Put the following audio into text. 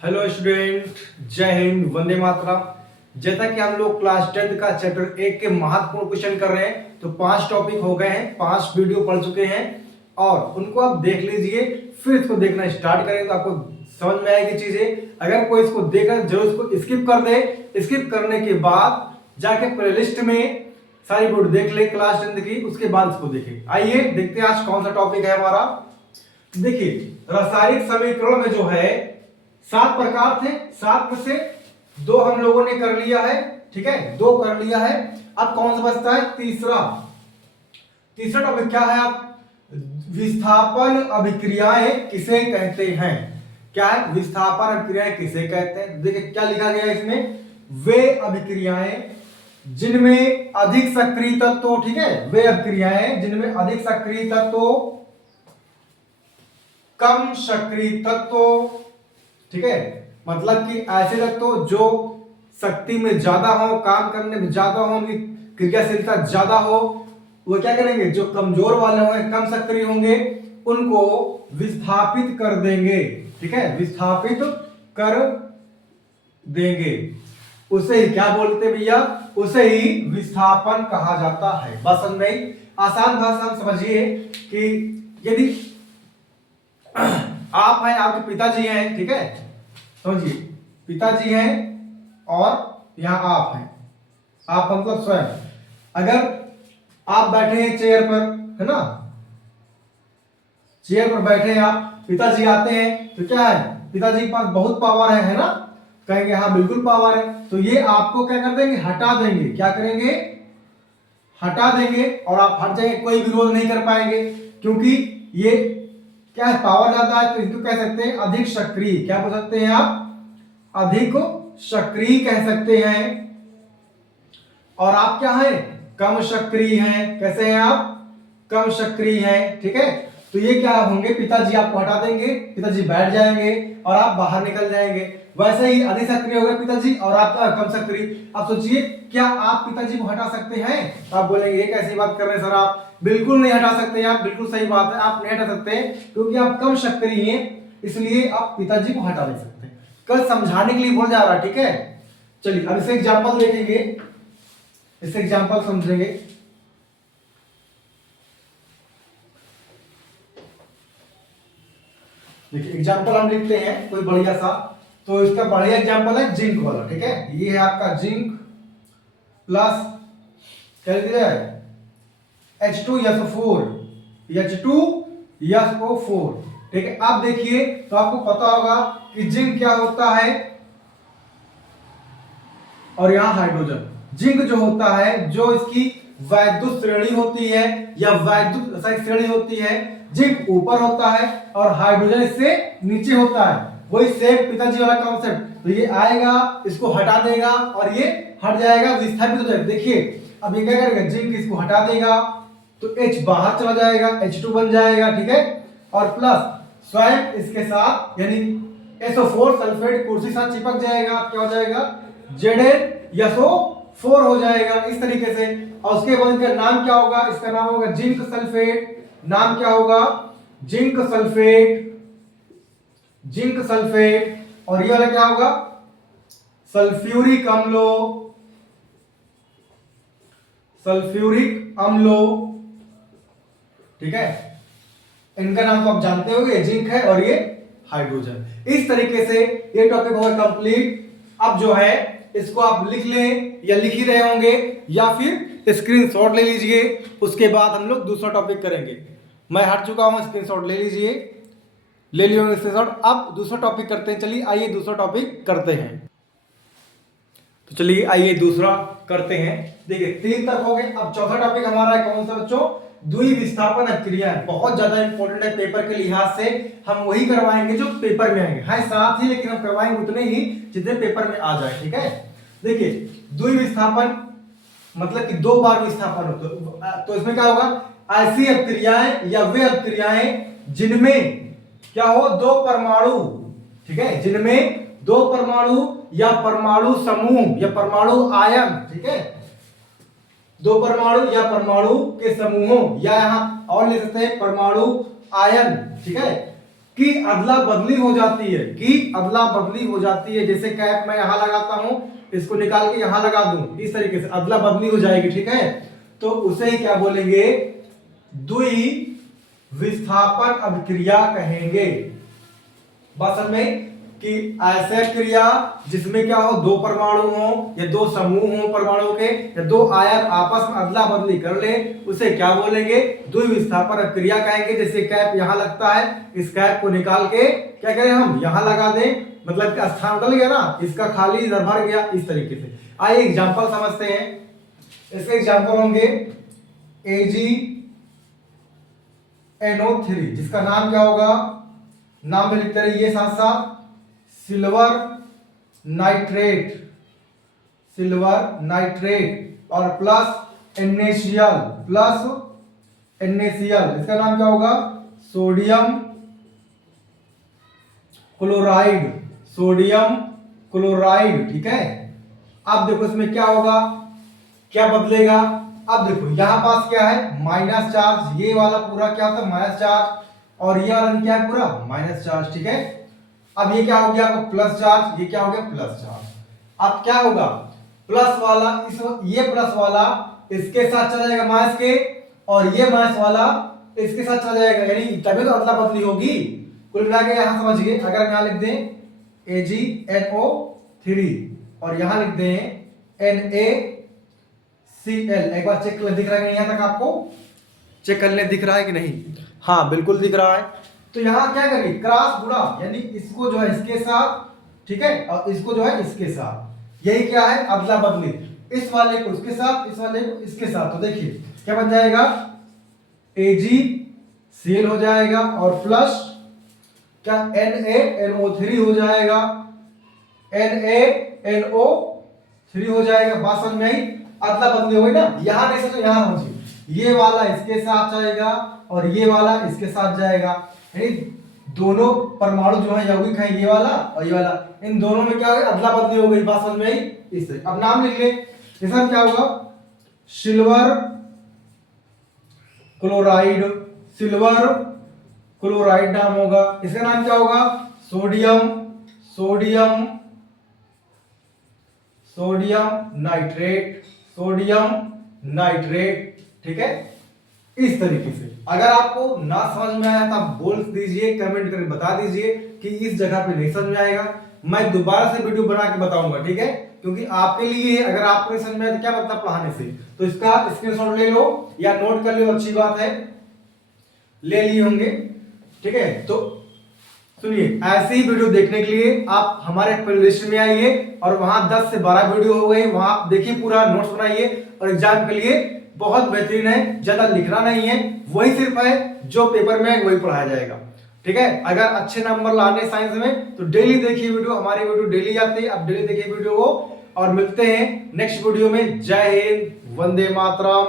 Hello student, जय हिंद, वंदे मातरम। जैसा कि हम लोग क्लास 10th का चैप्टर 1 के महत्वपूर्ण क्वेश्चन कर रहे हैं, तो 5 टॉपिक हो गए हैं, 5 वीडियो पढ़ चुके हैं और उनको आप देख लीजिए। फिर इसको देखना स्टार्ट करेंगे तो आपको समझ में आएगी चीजें। अगर कोई इसको देखकर जरूर इसको स्किप कर दे। स्किप करने के बाद जाके प्लेलिस्ट में सारी वीडियो देख ले क्लास 10th की, उसके बाद इसको देखें। आइए देखते हैं आज कौन सा टॉपिक है हमारा। देखिए, रासायनिक समीकरण में जो है 7 प्रकार थे, 7 में से 2 हम लोगों ने कर लिया है। ठीक है, 2 कर लिया है। अब कौन सा बचता है? तीसरा टॉपिक क्या है? आप विस्थापन अभिक्रियाएं किसे कहते हैं? क्या है विस्थापन अभिक्रियाएं किसे कहते हैं? देखिए क्या लिखा गया है इसमें, वे अभिक्रियाएं जिनमें अधिक सक्रिय तत्व, ठीक है, वे अभिक्रियाएं जिनमें अधिक सक्रिय तत्व, कम सक्रिय तत्व, ठीक है, मतलब कि ऐसे तत्व जो शक्ति में ज्यादा हो, काम करने में ज्यादा हो, उनकी क्रियाशीलता ज्यादा हो, वो क्या करेंगे? जो कमजोर वाले होंगे, कम सक्रिय होंगे, उनको विस्थापित कर देंगे। ठीक है, विस्थापित कर देंगे। उसे ही क्या बोलते भैया? उसे ही विस्थापन कहा जाता है। बस समझ में? आसान भाषा में समझिए कि यदि आप हैं, आपके पिताजी हैं, ठीक है, समझिए, पिताजी हैं और यहां आप हैं। आप मतलब स्वयं। अगर आप बैठे हैं चेयर पर, है ना, चेयर पर बैठे हैं आप, पिताजी आते हैं तो क्या है, पिताजी के पास बहुत पावर है ना, कहेंगे हाँ बिल्कुल पावर है। तो ये आपको क्या कर देंगे? हटा देंगे। क्या करेंगे? हटा देंगे और आप हट जाएंगे, कोई विरोध नहीं कर पाएंगे, क्योंकि ये क्या है, पावर ज्यादा है। तो इसको कह सकते हैं अधिक सक्रिय। क्या बोल सकते हैं आप? अधिक सक्रिय कह सकते हैं। और आप क्या हैं? कम सक्रिय हैं। कैसे हैं आप? कम सक्रिय हैं। ठीक है, तो ये क्या होंगे? पिताजी आपको हटा देंगे, पिताजी बैठ जाएंगे और आप बाहर निकल जाएंगे। वैसे ही अधिक सक्रिय हो गए पिताजी और आप कम सक्रिय। आप सोचिए, क्या आप पिताजी को हटा सकते हैं? आप बोलेंगे ये कैसी बात कर रहे हैं सर आप? बिल्कुल नहीं हटा सकते आप, बिल्कुल सही बात है, आप नहीं हटा सकते क्योंकि आप कम सक्रिय हैं, इसलिए आप पिताजी को हटा नहीं सकते। कल समझाने के लिए बोल जा रहा है। ठीक है, चलिए अब इसे एग्जांपल देखेंगे, इसे एग्जांपल समझेंगे। देखिए एग्जांपल हम लिखते हैं कोई बढ़िया सा, तो इसका बढ़िया एग्जांपल है जिंक वाला। ठीक है, ये है आपका जिंक प्लस क्या लिख दिया है? H2SO4, H2SO4। ठीक है, अब देखिए तो आपको पता होगा कि जिंक क्या होता है और यहां हाइड्रोजन। जिंक जो होता है, जो इसकी वैद्युत श्रेणी होती है या वैद्युत रासायनिक श्रेणी होती है, जिंक ऊपर होता है और हाइड्रोजन इससे नीचे होता है। वही सेम पिताजी वाला कॉन्सेप्ट। तो ये आएगा, इसको हटा देगा और ये हट जाएगा, विस्थापित हो जाएगा। देखिए अब ये क्या करेगा? जिंक इसको हटा देगा तो H बाहर चला जाएगा, H2 बन जाएगा। ठीक है, और प्लस स्वयं इसके साथ यानी SO4 सल्फेट कुर्सी साथ चिपक जाएगा। क्या हो जाएगा? ZnSO4 हो जाएगा इस तरीके से। और उसके बाद इनका नाम क्या होगा? इसका नाम होगा जिंक सल्फेट। नाम क्या होगा? Zinc sulphate, zinc sulphate. और ये वाला क्या होगा? सल्फ्यूरिक अम्लो, सल्फ्यूरिक अम्लो। ठीक है, इनका नाम तो आप जानते होंगे, जिंक है और ये हाइड्रोजन। इस तरीके से ये टॉपिक होगा कंप्लीट। अब जो है इसको आप लिख लें या लिख ही रहे होंगे या फिर स्क्रीनशॉट ले लीजिए, उसके बाद हम लोग दूसरा टॉपिक करेंगे। मैं हट चुका हूं, स्क्रीनशॉट ले लीजिए, ले लियो स्क्रीनशॉट। अब दूसरा टॉपिक करते हैं। चलिए आइए दूसरा टॉपिक करते हैं। तो चलिए आइए दूसरा करते हैं। देखिए 3 तक हो गए। अब चौथा टॉपिक हमारा है कौन सा बच्चों? द्विविस्थापन अभिक्रिया। बहुत ज्यादा इंपॉर्टेंट है पेपर के लिहाज से। हम वही करवाएंगे जो पेपर में आएंगे, हाँ साथ ही, लेकिन हम करवाएंगे उतने ही जितने पेपर में आ जाए। ठीक है, देखिए द्विविस्थापन मतलब कि 2 बार विस्थापन हो, तो इसमें क्या होगा? ऐसी अभिक्रियाएं या वे अभिक्रियाएं जिनमें क्या हो? 2 परमाणु, ठीक है, जिनमें 2 परमाणु या परमाणु समूह या परमाणु आयन, ठीक है, 2 परमाणु या परमाणु के समूहों, या यहां और ले सकते हैं परमाणु आयन, ठीक है, कि अदला बदली हो जाती है, कि अदला बदली हो जाती है। जैसे कैप मैं यहां लगाता हूं, इसको निकाल के यहां लगा दूं, इस तरीके से अदला बदली हो जाएगी, ठीक है। तो उसे क्या बोलेंगे, द्विविस्थापन अभिक्रिया कहेंगे। बात समझ में कि ऐसे क्रिया जिसमें क्या हो, दो परमाणु हो या दो समूह हो परमाणु के, या दो आयन आपस में अदला बदली कर ले, उसे क्या बोलेंगे, द्विविस्थापन क्रिया कहेंगे। जैसे कैप यहां लगता है, इस कैप को निकाल के क्या करें हम यहां लगा दें, मतलब कि स्थान बदल गया ना, इसका खाली इधर भर गया, इस तरीके से। आइए एग्जांपल समझते हैं। इसके एग्जांपल होंगे AgNO3, जिसका नाम क्या होगा, नाम में लिखते रहिए साथ साथ, सिल्वर नाइट्रेट, सिल्वर नाइट्रेट, और प्लस NaCl, इसका नाम क्या होगा, सोडियम क्लोराइड, सोडियम क्लोराइड, ठीक है। अब देखो इसमें क्या होगा, क्या बदलेगा। अब देखो यहां पास क्या है, माइनस चार्ज, ये वाला पूरा क्या होता है माइनस चार्ज, और ये वाला क्या है पूरा माइनस चार्ज, ठीक है। अब ये क्या हो गया आपको प्लस चार्ज, ये क्या हो गया प्लस चार्ज। अब क्या होगा, प्लस वाला ये प्लस वाला इसके साथ चला जाएगा माइनस के, और ये माइनस वाला इसके साथ चला जाएगा, यानी तभी तो अदला बदली होगी। कुल मिला के यहां समझिए, अगर यहां लिख दें AgNO3 और यहां लिख दें NaCl, एक बार चेक कर, दिख रहा है कि नहीं, यहां तक आपको चेक करने दिख रहा है कि नहीं, हाँ बिल्कुल दिख रहा है। तो यहां क्या करेंगे, क्रॉस गुणा, यानी इसको जो है इसके साथ, ठीक है, और इसको जो है इसके साथ, यही क्या है अदला बदली, इस वाले को इसके साथ, इस वाले को इसके साथ। तो देखिए क्या बन जाएगा, AgCl हो जाएगा, और प्लस क्या NaNO3 हो जाएगा, NaNO3 हो जाएगा। बात समझ में आई, अदला बदली हो गई ना। यहां नहीं समझो, यहां समझिए, ये वाला इसके साथ जाएगा और ये वाला इसके साथ जाएगा, यानी दोनों परमाणु जो है यौगिक है, ये वाला और ये वाला, इन दोनों में क्या हो गया अदला बदली हो गई। बात समझ में आई, इस तरह। अब नाम लिख ले, इसका क्या होगा, सिल्वर क्लोराइड, सिल्वर क्लोराइड नाम होगा। इसका नाम क्या होगा, सोडियम नाइट्रेट, सोडियम नाइट्रेट, ठीक है। इस तरीके से अगर आपको ना समझ में आया तो आप बोल दीजिए, कमेंट करके बता दीजिए कि इस जगह पे नहीं समझ में आएगा, मैं दोबारा से वीडियो बना के बताऊंगा, ठीक है। क्योंकि आपके लिए अगर आपको नहीं समझ में आया तो क्या मतलब पढ़ाने से, तो इसका स्क्रीनशॉट ले लो या नोट कर लो, अच्छी बात है, ले लिए होंगे, ठीक है। तो सुनिए, ऐसे ही वीडियो देखने के लिए आप हमारे प्लेलिस्ट में आइए, और वहां 10 से 12 वीडियो हो गए, वहां आप देखिए, पूरा नोट्स बनाइए, और एग्जाम के लिए बहुत बेहतरीन है, ज्यादा लिखना नहीं है, वही सिर्फ है जो पेपर में वही पढ़ाया जाएगा, ठीक है। अगर अच्छे नंबर लाने साइंस में तो डेली देखिए वीडियो, हमारी वीडियो डेली आती है, आप डेली देखिए वीडियो को, और मिलते हैं नेक्स्ट वीडियो में। जय हिंद, वंदे मातरम।